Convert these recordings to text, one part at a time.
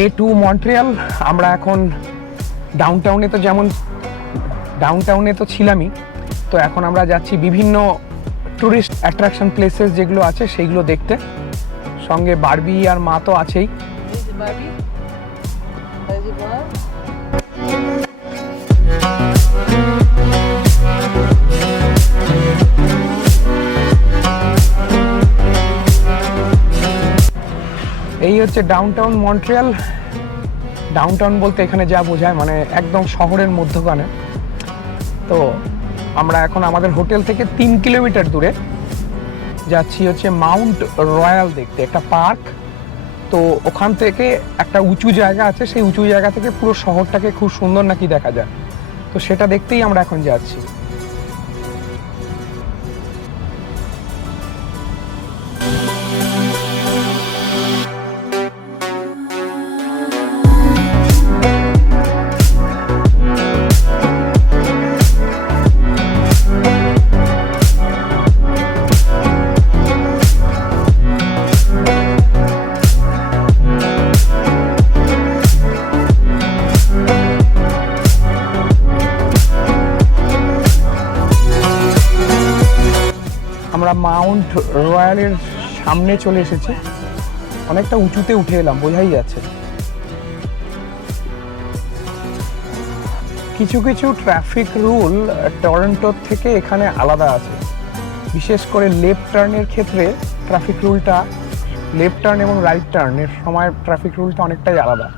Day to Montreal আমরা এখন down টাউনে তো যেমন ডাউন টাউনে তো ছিলামই, তো এখন আমরা যাচ্ছি বিভিন্ন ট্যুরিস্ট অ্যাট্রাকশন প্লেসেস যেগুলো আছে সেইগুলো দেখতে। সঙ্গে বারবি আর মা তো আছেই। এই হচ্ছে ডাউনটাউন মন্ট্রিয়াল ডাউনটাউন বলতে এখানে যা বোঝায় মানে একদম শহরের মধ্যখানে। তো আমরা এখন আমাদের হোটেল থেকে তিন কিলোমিটার দূরে যাচ্ছি হচ্ছে মাউন্ট রয়্যাল দেখতে, একটা পার্ক। তো ওখান থেকে একটা উঁচু জায়গা আছে, সেই উঁচু জায়গা থেকে পুরো শহরটাকে খুব সুন্দর নাকি দেখা যায়। তো সেটা দেখতেই আমরা এখন যাচ্ছি। মাউন্ট রয়্যালের সামনে চলে এসেছি। অনেকটা উঁচুতে উঠে এলাম, বোঝাই যাচ্ছে। কিছু কিছু ট্রাফিক রুল টরন্টোর থেকে এখানে আলাদা আছে। বিশেষ করে লেফট টার্নের ক্ষেত্রে ট্রাফিক রুলটা লেফট টার্ন এবং রাইট টার্নের সময় ট্রাফিক রুলটা অনেকটাই আলাদা।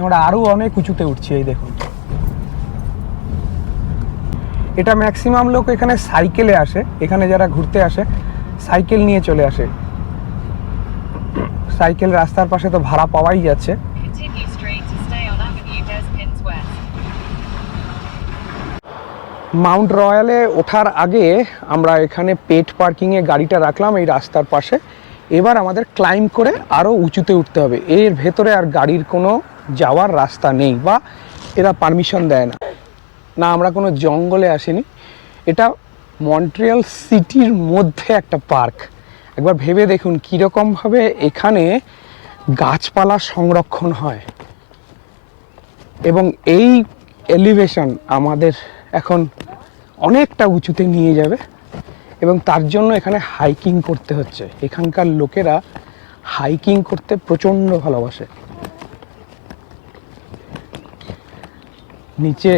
আমরা আরও অনেক উঁচুতে উঠছি, এই দেখুন। এটা ম্যাক্সিমাম লোক এখানে সাইকেলে আসে। এখানে যারা ঘুরতে আসে সাইকেল নিয়ে চলে আসে। সাইকেল রাস্তার পাশে তো ভাড়া পাওয়াই যাচ্ছে. মাউন্ট রয়্যালে ওঠার আগে আমরা এখানে পেট পার্কিংয়ে গাড়িটা রাখলাম এই রাস্তার পাশে। এবার আমাদের ক্লাইম করে আরও উঁচুতে উঠতে হবে। এর ভেতরে আর গাড়ির কোনো যাওয়ার রাস্তা নেই বা এরা পারমিশন দেয় না। না, আমরা কোনো জঙ্গলে আসিনি। এটা মন্ট্রিয়াল সিটির মধ্যে একটা পার্ক। একবার ভেবে দেখুন কীরকমভাবে এখানে গাছপালা সংরক্ষণ হয়। এবং এই এলিভেশন আমাদের এখন অনেকটা উঁচুতে নিয়ে যাবে এবং তার জন্য এখানে হাইকিং করতে হচ্ছে। এখানকার লোকেরা হাইকিং করতে প্রচণ্ড ভালোবাসে। নিচে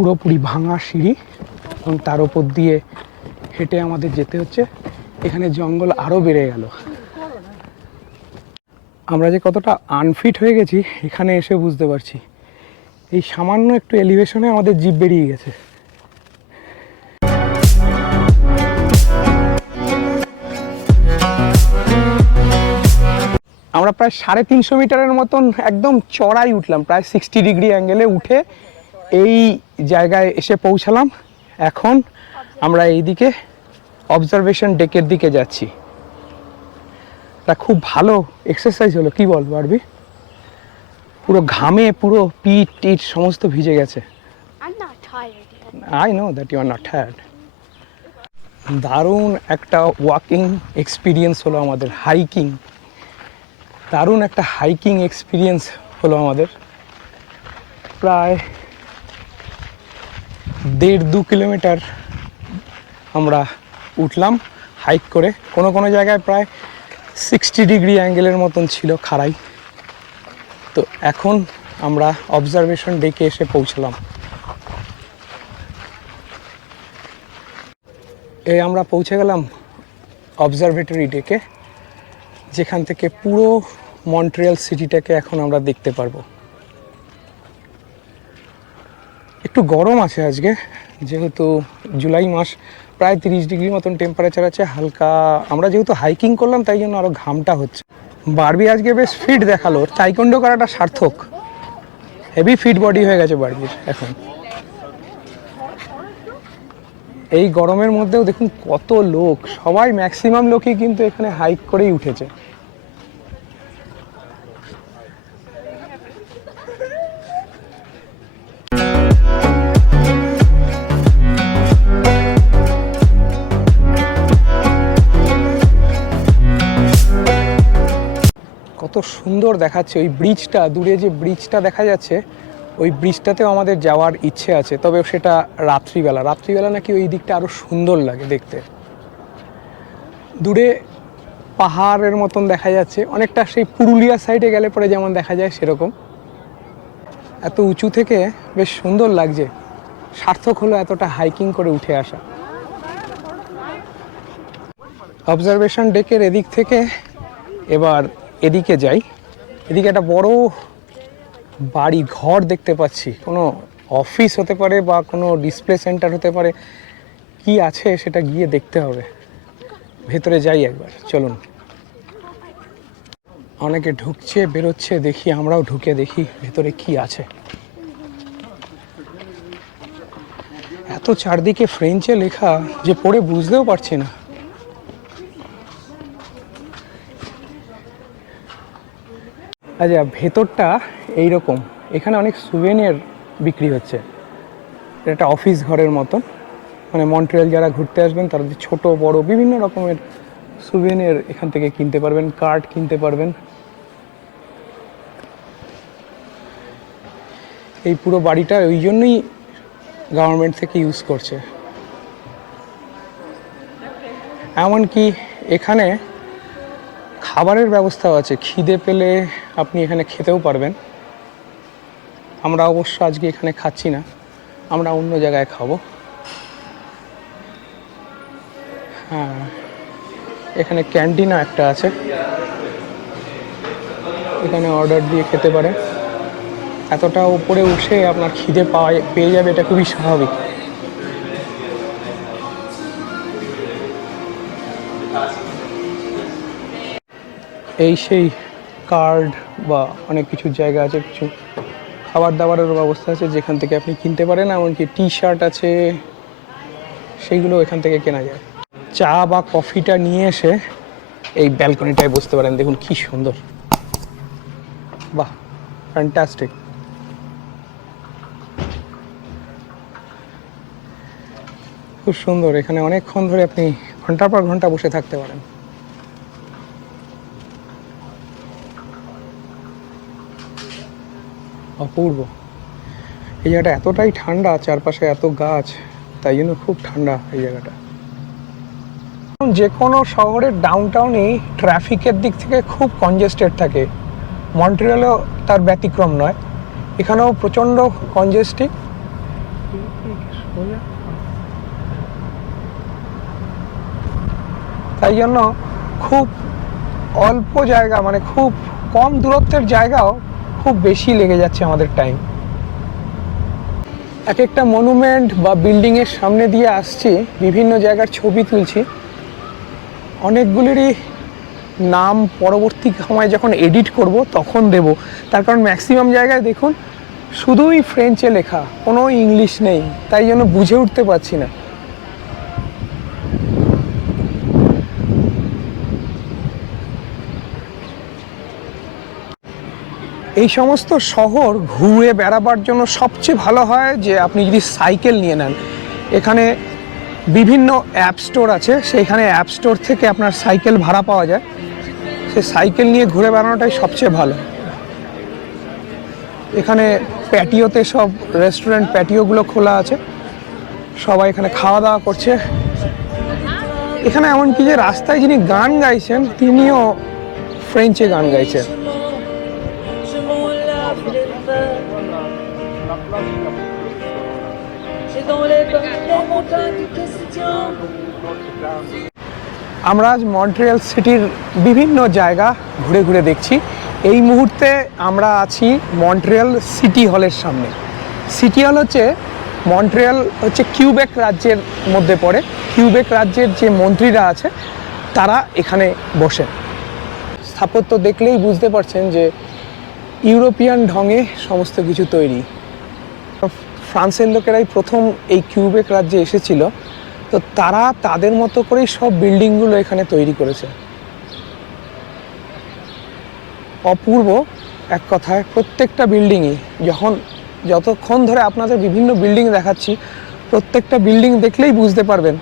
পুরোপুরি ভাঙা সিঁড়ি এবং তার উপর দিয়ে হেঁটে আমাদের যেতে হচ্ছে। এখানে জঙ্গল আরও বেড়ে গেল। আমরা যে কতটা আনফিট হয়ে গেছি, এখানে এসে বুঝতে পারছি। এই সামান্য একটু এলিভেশনে আমাদের জিপ বেরিয়ে গেছে। আমরা প্রায় সাড়ে তিনশো মিটারের মতন একদম চড়াই উঠলাম, প্রায় সিক্সটি ডিগ্রি অ্যাঙ্গেলে উঠে এই জায়গায় এসে পৌঁছালাম। এখন আমরা এইদিকে অবজারভেশন ডেকের দিকে যাচ্ছি। তা খুব ভালো এক্সারসাইজ হলো কি বল পারবি পুরো ঘামে পুরো পিঠ টিট সমস্ত ভিজে গেছে. I know that you are not tired দারুণ একটা ওয়াকিং এক্সপিরিয়েন্স হলো আমাদের হাইকিং দারুণ একটা হাইকিং এক্সপিরিয়েন্স হলো আমাদের। প্রায় দেড় দু কিলোমিটার আমরা উঠলাম হাইক করে। কোনো কোনো জায়গায় প্রায় সিক্সটি ডিগ্রি অ্যাঙ্গেলের মতন ছিল খাড়াই। তো এখন আমরা অবজারভেশন ডেকে এসে পৌঁছলাম। এই আমরা পৌঁছে গেলাম অবজারভেটরি ডেকে যেখান থেকে পুরো মন্ট্রিয়াল সিটিটাকে এখন আমরা দেখতে পারব। একটু গরম আছে আজকে, যেহেতু জুলাই মাস, প্রায় তিরিশ ডিগ্রি মতন টেম্পারেচার আছে, হালকা, আমরা যেহেতু হাইকিং করলাম, তাই জন্য আরও ঘামটা হচ্ছে। বারবি আজকে বেশ ফিট দেখাল টাইকন্ডো করাটা সার্থক। হেভি ফিট বডি হয়ে গেছে বারবির এখন। এই গরমের মধ্যেও দেখুন কত লোক, সবাই ম্যাক্সিমাম লোকই কিন্তু এখানে হাইক করেই উঠেছে। সুন্দর দেখাচ্ছে, ওই ব্রিজটা দূরে যে ব্রিজটা দেখা যাচ্ছে, ওই ব্রিজটাতেও আমাদের যাওয়ার ইচ্ছে আছে, তবে সেটা রাত্রিবেলা। রাত্রিবেলা নাকি ওই দিকটা আরও সুন্দর লাগে দেখতে। দূরে পাহাড়ের মতন দেখা যাচ্ছে, অনেকটা সেই পুরুলিয়া সাইডে গেলে পরে যেমন দেখা যায় সেরকম। এত উঁচু থেকে বেশ সুন্দর লাগছে, সার্থক হলো এতটা হাইকিং করে উঠে আসা। অবজারভেশন ডেকের এদিক থেকে এবার এদিকে যাই। এদিকে একটা বড় বাড়ি ঘর দেখতে পাচ্ছি। কোনো অফিস হতে পারে বা কোনো ডিসপ্লে সেন্টার হতে পারে। কি আছে সেটা গিয়ে দেখতে হবে। ভেতরে যাই একবার, চলুন। অনেকে ঢুকছে, বেরোচ্ছে, দেখি, আমরাও ঢুকে দেখি ভেতরে কি আছে। এত চারদিকে ফ্রেঞ্চে লেখা যে পড়ে বুঝতেও পারছি না। আচ্ছা ভেতরটা এইরকম। এখানে অনেক সুভেনিয়ার বিক্রি হচ্ছে। এটা অফিস ঘরের মতন। মানে মন্ট্রিয়াল যারা ঘুরতে আসবেন, তারা যে ছোট, বড় বিভিন্ন রকমের সুভেনিয়ার এখান থেকে কিনতে পারবেন কার্ড কিনতে পারবেন। এই পুরো বাড়িটা ওই জন্যই গভর্নমেন্ট থেকে ইউজ করছে। এমনকি এখানে খাবারের ব্যবস্থাও আছে। খিদে পেলে আপনি এখানে খেতেও পারবেন। আমরা অবশ্য আজকে এখানে খাচ্ছি না। আমরা অন্য জায়গায় খাব। হ্যাঁ এখানে ক্যান্টিনও একটা আছে। এখানে অর্ডার দিয়ে খেতে পারে এতটা উপরে উঠে আপনার খিদে পাওয়া, পেয়ে যাবে এটা খুবই স্বাভাবিক। এই সেই কার্ড বা অনেক কিছু জায়গা আছে, কিছু খাবার দাবারের ব্যবস্থা আছে যেখান থেকে আপনি কিনতে পারেন, এমনকি টি শার্ট আছে, সেইগুলো এখান থেকে কেনা যায়। চা বা কফিটা নিয়ে এসে এই ব্যালকনিটায় বসতে পারেন, দেখুন কি সুন্দর। বাহ ফ্যান্টাস্টিক খুব সুন্দর, এখানে অনেকক্ষণ ধরে আপনি ঘণ্টার পর ঘণ্টা বসে থাকতে পারেন। অপূর্ব। এই জায়গাটা এতটাই ঠান্ডা, চারপাশে এত গাছ, তাই জন্য খুব ঠান্ডা এই জায়গাটা। যে কোনো শহরের ডাউন টাউনেই ট্রাফিকের দিক থেকে খুব কনজেস্টেড থাকে। মন্ট্রিয়ালেও তার ব্যতিক্রম নয়। এখানেও প্রচণ্ড কনজেস্টিক তাই জন্য খুব অল্প জায়গা মানে খুব কম দূরত্বের জায়গাও খুব বেশি লেগে যাচ্ছে আমাদের টাইম এক একটা মনুমেন্ট বা বিল্ডিংয়ের সামনে দিয়ে আসছি, বিভিন্ন জায়গার ছবি তুলছি। অনেকগুলিরই নাম পরবর্তী সময় যখন এডিট করব, তখন দেব। তার কারণ ম্যাক্সিমাম জায়গায় দেখুন, শুধুই ফ্রেঞ্চে লেখা, কোনো ইংলিশ নেই, তাই জন্য বুঝে উঠতে পারছি না। এই সমস্ত শহর ঘুরে বেড়াবার জন্য সবচেয়ে ভালো হয় যে আপনি যদি সাইকেল নিয়ে নেন। এখানে বিভিন্ন অ্যাপ স্টোর আছে, সেইখানে অ্যাপ স্টোর থেকে আপনার সাইকেল ভাড়া পাওয়া যায়। সে সাইকেল নিয়ে ঘুরে বেড়ানোটাই সবচেয়ে ভালো। এখানে প্যাটিওতে সব রেস্টুরেন্ট প্যাটিওগুলো খোলা আছে। সবাই এখানে খাওয়া দাওয়া করছে। এখানে এমনকি যে রাস্তায় যিনি গান গাইছেন, তিনিও ফ্রেঞ্চে গান গাইছেন। আমরা আজ মন্ট্রিয়াল সিটির বিভিন্ন জায়গা ঘুরে ঘুরে দেখছি। এই মুহূর্তে আমরা আছি মন্ট্রিয়াল সিটি হলের সামনে। সিটি হল হচ্ছে, মন্ট্রিয়াল হচ্ছে কিউবেক রাজ্যের মধ্যে পড়ে। কিউবেক রাজ্যের যে মন্ত্রীরা আছে, তারা এখানে বসে স্থাপত্য দেখলেই বুঝতে পারছেন যে ইউরোপিয়ান ঢঙে সমস্ত কিছু তৈরি। ফ্রান্সের লোকেরাই প্রথম এই কিউবেক রাজ্যে এসেছিল। তো তারা তাদের মতো করেই সব বিল্ডিংগুলো এখানে তৈরি করেছে। অপূর্ব এক কথায় প্রত্যেকটা বিল্ডিংই যখন যতক্ষণ ধরে আপনাদের বিভিন্ন বিল্ডিং দেখাচ্ছি, প্রত্যেকটা বিল্ডিং দেখলেই বুঝতে পারবেন।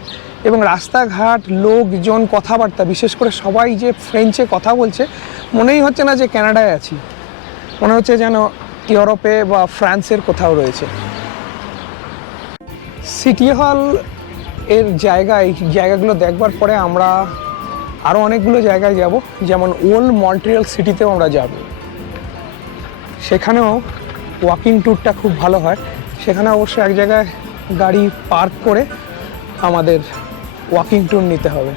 এবং রাস্তাঘাট, লোকজন, কথাবার্তা, বিশেষ করে সবাই যে ফ্রেঞ্চে কথা বলছে, মনেই হচ্ছে না যে কানাডায় আছি। মনে হচ্ছে যেন ইউরোপে বা ফ্রান্সের কোথাও রয়েছে। সিটি হল এর জায়গায়, জায়গাগুলো দেখবার পরে আমরা আরও অনেকগুলো জায়গায় যাব। যেমন ওল্ড মন্ট্রিয়াল সিটিতেও আমরা যাব। সেখানেও ওয়াকিং ট্যুরটা খুব ভালো হয়। সেখানে অবশ্য এক জায়গায় গাড়ি পার্ক করে আমাদের ওয়াকিং ট্যুর নিতে হবে।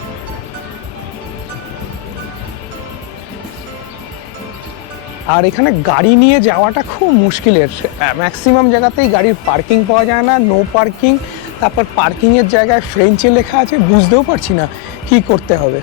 আর এখানে গাড়ি নিয়ে যাওয়াটা খুব মুশকিলের। ম্যাক্সিমাম জায়গাতেই গাড়ির পার্কিং পাওয়া যায় না নো পার্কিং তারপর পার্কিংয়ের জায়গায় ফ্রেঞ্চে লেখা আছে বুঝতেও পারছি না কি করতে হবে।